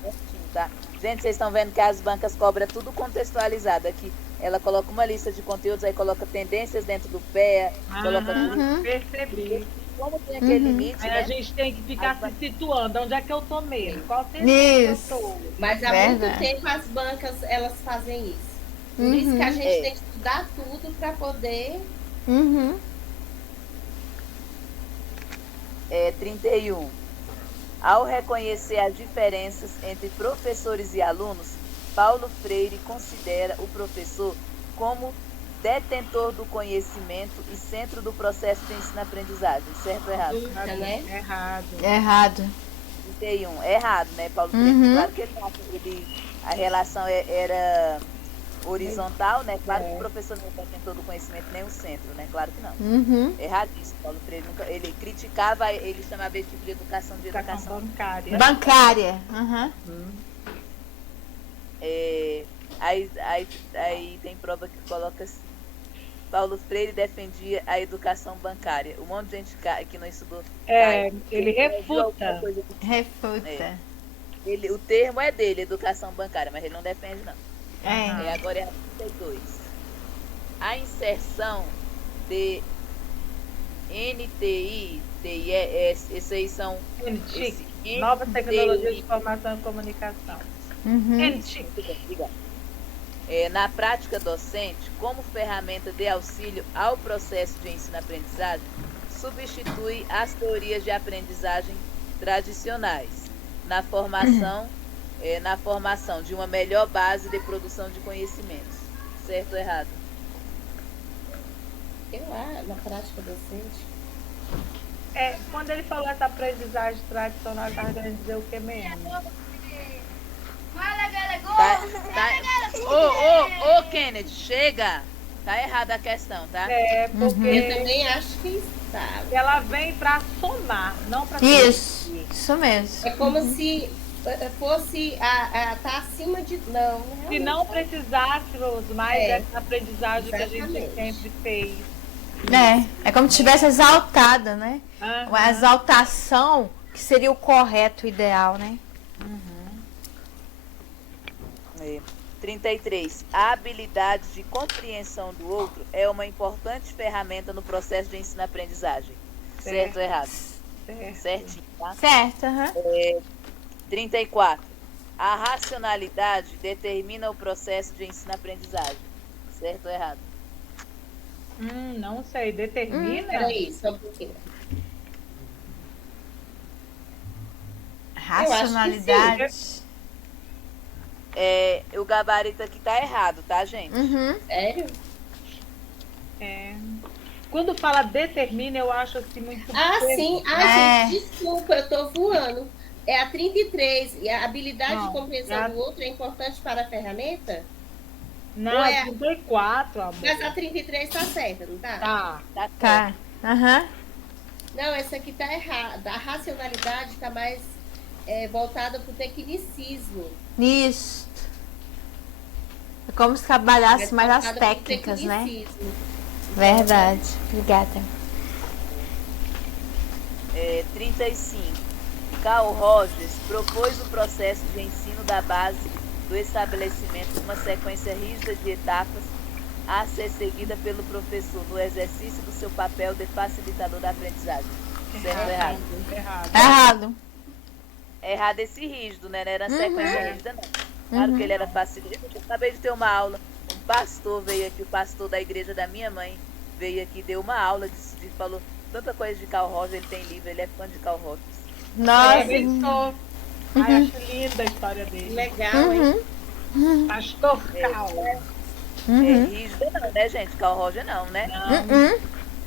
Certinho, tá? Gente, vocês estão vendo que as bancas cobram tudo contextualizado aqui. Ela coloca uma lista de conteúdos, aí coloca tendências dentro do PEA, coloca tudo. Percebi. Como tem aquele limite, Aí né? a gente tem que ficar se situando. Onde é que eu tô mesmo? Qual tendência Isso. eu tô? Mas há Verdade. muito tempo as bancas, elas fazem isso. Por isso que a gente tem que estudar tudo para poder... 31. Ao reconhecer as diferenças entre professores e alunos, Paulo Freire considera o professor como detentor do conhecimento e centro do processo de ensino-aprendizagem. Certo ou errado? Né? Errado. 31. Errado, né, Paulo Freire? Claro que a relação era horizontal, né? Claro que o professor não é detentor do conhecimento nem o centro, né? Claro que não. Erradíssimo. Paulo Freire nunca, ele criticava, ele chamava esse tipo de educação bancária. Bancária. Aí tem prova que coloca assim. Paulo Freire defendia a educação bancária. Um monte de gente que não estudou. Ele refuta. Refuta. O termo é dele, educação bancária, mas ele não defende, não. Agora é a 32. A inserção de NTI, TIES, esses aí são... NTIC, Novas Tecnologias de Informação e Comunicação. NTIC. Na prática docente, como ferramenta de auxílio ao processo de ensino-aprendizagem, substitui as teorias de aprendizagem tradicionais na formação de uma melhor base de produção de conhecimentos. Certo ou errado? Na prática docente. Quando ele falou essa aprendizagem tradicional, ele estava querendo dizer o que mesmo? Ô, Kennedy, chega! Tá errada a questão, tá? Porque Eu também acho que está. ela vem para somar, não para Isso mesmo. É como se fosse tá acima de. Não, Se não precisássemos mais dessa aprendizagem que a gente exatamente. sempre fez. É como se tivesse exaltada, né? Aham. Uma exaltação que seria o correto, o ideal, né? 33. A habilidade de compreensão do outro é uma importante ferramenta no processo de ensino-aprendizagem. Certo ou errado? Certinho, tá? Certo, aham. 34. A racionalidade determina o processo de ensino-aprendizagem. Certo ou errado? Não sei, determina? Peraí, só um pouquinho. Racionalidade. O gabarito aqui tá errado, tá, gente? Sério? Quando fala determina, eu acho assim muito Sim. Gente, desculpa, eu tô voando. É a 33. E a habilidade Não, de compreensão do outro é importante para a ferramenta? Não, Ou é 34, amor. Mas a 33 tá certa, não tá? Tá. Tá. Aham. Não, essa aqui tá errada. A racionalidade tá mais voltada para o tecnicismo. Isso. É como se trabalhasse mais as voltada pro técnicas, né? tecnicismo. Verdade. Obrigada. 35. Carl Rogers propôs o processo de ensino da base do estabelecimento de uma sequência rígida de etapas a ser seguida pelo professor no exercício do seu papel de facilitador da aprendizagem. Certo ou errado? Errado. Errado esse rígido, né? Não era sequência rígida, não. Claro que ele era facilitador. Eu acabei de ter uma aula. Um pastor veio aqui, o pastor da igreja da minha mãe, veio aqui, deu uma aula, falou tanta coisa de Carl Rogers, ele tem livro, ele é fã de Carl Rogers. Nossa. Ai, acho linda a história dele. Legal, hein? Pastor Carl. Rígido não, né, gente? Carl Rogers não, né?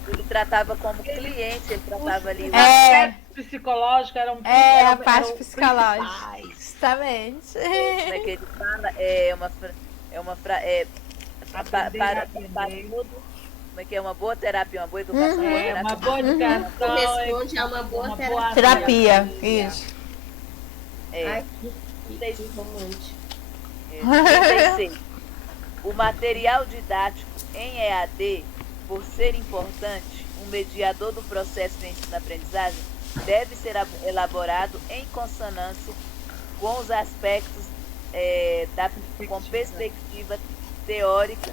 Ele tratava como cliente, ele tratava ali... A psicológica era a parte psicológica. Justamente. Como é que ele fala? Como é que é uma boa terapia, uma boa educação, uma boa educação. Corresponde a uma boa terapia. Isso. Ai, que romântico. 36. O material didático em EAD, por ser importante, um mediador do processo de ensino-aprendizagem, deve ser elaborado em consonância com os aspectos com perspectiva teórica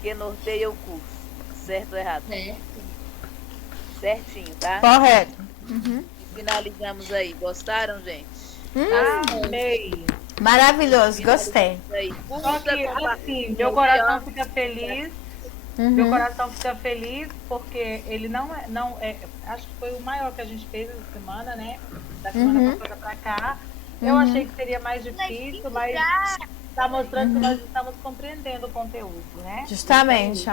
que norteia o curso. Certo ou errado? Certinho, tá? Correto. E finalizamos aí. Gostaram, gente? Amei. Maravilhoso, gostei. Só que, assim, meu coração fica feliz. Meu coração fica feliz porque ele não é. Acho que foi o maior que a gente fez essa semana, né? Da semana passada pra cá. Eu achei que seria mais difícil, mas está mostrando que nós estamos compreendendo o conteúdo, né? Justamente.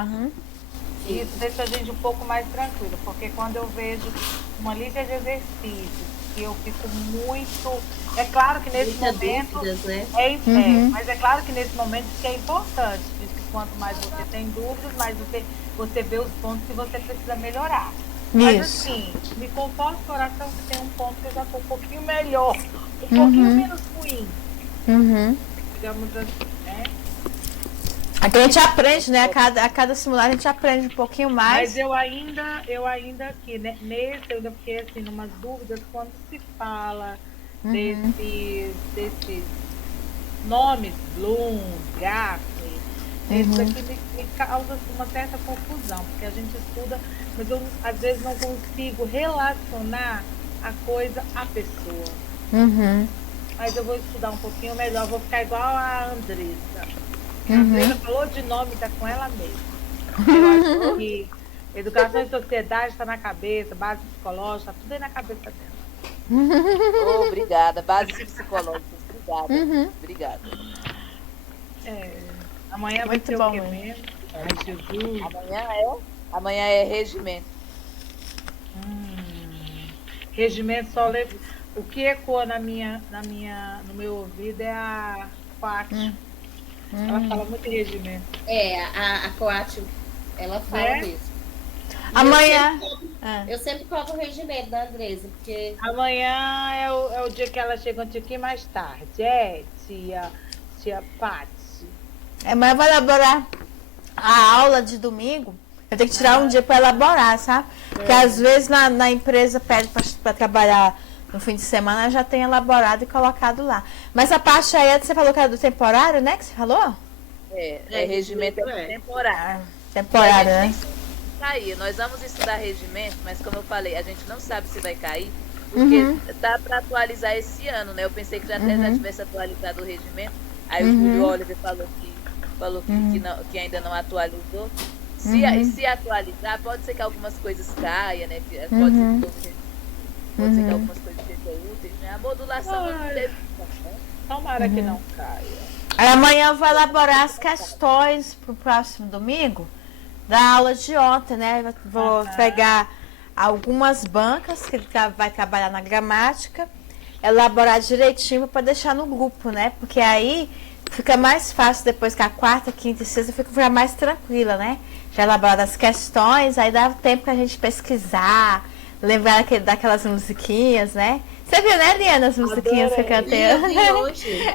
Isso deixa a gente um pouco mais tranquilo, porque quando eu vejo uma lista de exercícios, que eu fico muito. É claro que nesse momento. Dúvidas, né? Mas é claro que nesse momento isso que é importante. Diz que quanto mais você tem dúvidas, mais você vê os pontos que você precisa melhorar. Mas assim, me conforta o coração que tem um ponto que eu já estou um pouquinho melhor, um pouquinho menos ruim. Digamos assim, né? Aqui a gente aprende, né? A cada simulado a gente aprende um pouquinho mais. Mas eu ainda aqui, né? Nesse eu ainda fiquei assim, numas dúvidas quando se fala desses nomes, Bloom, Gaffney. Isso aqui me causa uma certa confusão, porque a gente estuda, mas eu às vezes não consigo relacionar a coisa à pessoa. Mas eu vou estudar um pouquinho melhor, vou ficar igual a Andressa. A Andressa falou de nome, tá com ela mesma. Eu acho que educação e sociedade está na cabeça, base psicológica, tá tudo aí na cabeça dela. Obrigada, bases psicológicas. Obrigada. Amanhã vai ser o que mesmo? Ai, Jesus. Amanhã é regimento. Regimento só leva. O que ecoa no meu ouvido é a Coate. Ela fala muito em regimento. A Coate, ela fala mesmo. Amanhã. Eu sempre coloco o regimento da Andressa, porque... Amanhã é o dia que ela chega um tiquinho mais tarde. Tia Paty. Mas eu vou elaborar a aula de domingo. Eu tenho que tirar um dia para elaborar, sabe? Porque às vezes na empresa pede para trabalhar no fim de semana, já tem elaborado e colocado lá. Mas a parte aí, você falou que era do temporário, né? Que você falou? Regimento temporário. Temporário, né? Cair. Nós vamos estudar regimento, mas como eu falei, a gente não sabe se vai cair, porque dá para atualizar esse ano, né? Eu pensei que já tivesse atualizado o regimento. Aí o Júlio Oliver falou que ainda não atualizou. Se atualizar, pode ser que algumas coisas caiam, né? Pode ser que algumas coisas sejam úteis, né? A modulação não teve. Tomara que não caia. Aí amanhã eu vou elaborar as questões para o próximo domingo da aula de ontem, né? Vou pegar algumas bancas que ele vai trabalhar na gramática, elaborar direitinho para deixar no grupo, né? Porque aí fica mais fácil depois que a quarta, quinta e sexta fica mais tranquila, né? Já elaborar as questões, aí dá tempo pra gente pesquisar, lembrar daquelas musiquinhas, né? Você viu, né, Liana, as musiquinhas que eu cantei? Eu vi hoje.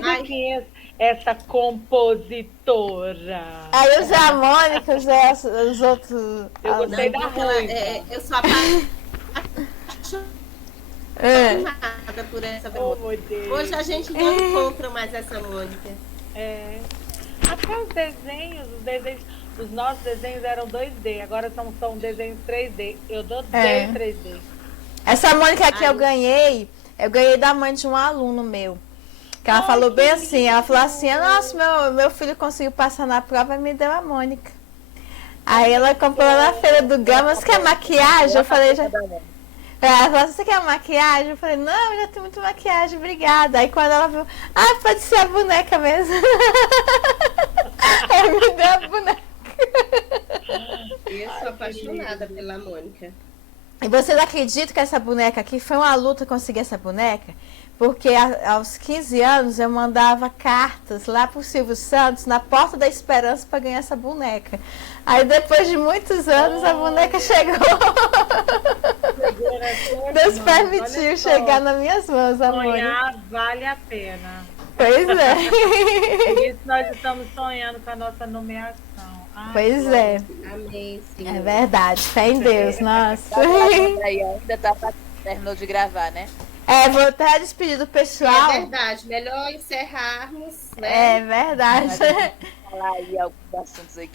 Musiquinhas. Essa compositora. Aí usei a Mônica, usei os outros. Eu gostei da Ruiva. Eu sou apaixonada por essa Mônica. Hoje a gente não encontra mais essa Mônica. Até os desenhos, os nossos desenhos eram 2D, agora são desenhos 3D. Eu odeio 3D. Essa Mônica que eu ganhei da mãe de um aluno meu. Que ela falou bem assim, ela falou assim, nossa, meu filho conseguiu passar na prova e me deu a Mônica. Aí ela comprou na feira do Gama, você quer maquiagem? Eu falei, ela falou, você quer maquiagem? Eu falei, não, já tem muita maquiagem, obrigada. Aí quando ela viu, pode ser a boneca mesmo. Aí me deu a boneca. Eu sou apaixonada pela Mônica. E vocês acreditam que essa boneca aqui foi uma luta conseguir essa boneca? Porque aos 15 anos eu mandava cartas lá pro Silvio Santos na Porta da Esperança para ganhar essa boneca. Aí depois de muitos anos a boneca chegou. Deus permitiu chegar nas minhas mãos, amor. Sonhar vale a pena. Pois é. Por isso nós estamos sonhando com a nossa nomeação. Pois é. Amém, sim. É verdade. Fé em Deus, nossa. Aí ainda terminou de gravar, né? Vou até despedir do pessoal. É verdade, melhor encerrarmos, né? É verdade. Falar aí alguns assuntos aqui.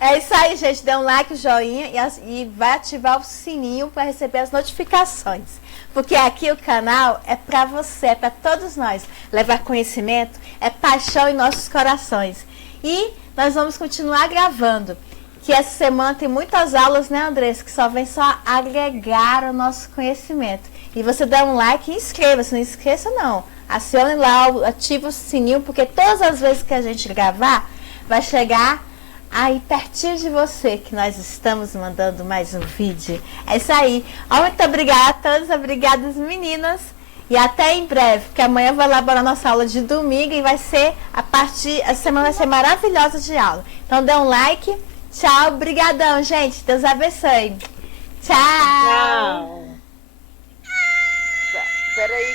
É isso aí, gente. Dê um like, joinha e vai ativar o sininho para receber as notificações. Porque aqui o canal é para você, é para todos nós. Levar conhecimento é paixão em nossos corações. E nós vamos continuar gravando. Que essa semana tem muitas aulas, né, Andressa? Que só vem só agregar o nosso conhecimento. E você dá um like e inscreva-se. Não esqueça, não. Acione lá, ative o sininho, porque todas as vezes que a gente gravar, vai chegar aí pertinho de você, que nós estamos mandando mais um vídeo. É isso aí. Muito obrigada a todos, obrigadas, meninas. E até em breve, porque amanhã eu vou elaborar nossa aula de domingo e vai ser a semana vai ser maravilhosa de aula. Então dê um like. Tchau, obrigadão, gente. Deus abençoe. Tchau. Peraí.